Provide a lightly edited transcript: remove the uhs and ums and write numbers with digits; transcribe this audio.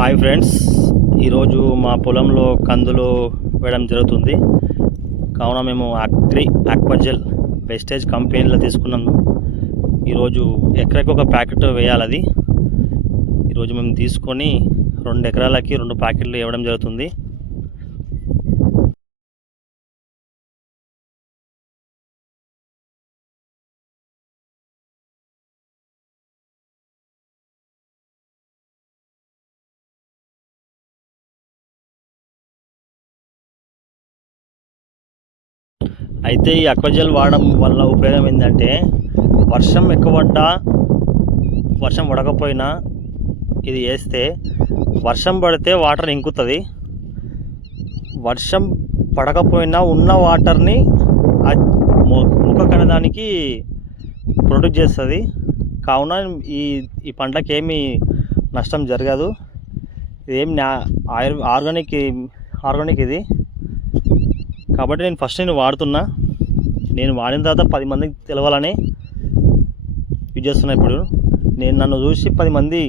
Hi friends, ఈరోజు మా పొలంలో కందులు వేయడం జరుగుతుంది. కావున మేము ఆక్వాజెల్ వెస్టేజ్ కంపెనీలో తీసుకున్నాము. ఈరోజు ఎకరాకి ఒక ప్యాకెట్ వేయాలి. అది ఈరోజు మేము తీసుకొని 2 ఎకరాలకి 2 ప్యాకెట్లు వేయడం జరుగుతుంది. అయితే ఈ ఆక్వాజెల్ వాడడం వల్ల ఉపయోగం ఏంటంటే, వర్షం ఎక్కువ పడ్డా వర్షం పడకపోయినా ఇది వేస్తే వర్షం పడితే వాటర్ ఇంకుతుంది. వర్షం పడకపోయినా ఉన్న వాటర్ని మొక్క కనడానికి ప్రొటెక్ట్ చేస్తుంది. కావున ఈ ఈ పంటకి ఏమీ నష్టం జరగదు. ఇదేం ఆర్గానిక్ ఇది. కాబట్టి నేను వాడుతున్నా. నేను వాడిన తర్వాత 10 మందికి తెలవాలని యూజ్ చేస్తున్నా. ఇప్పుడు నన్ను చూసి 10 మంది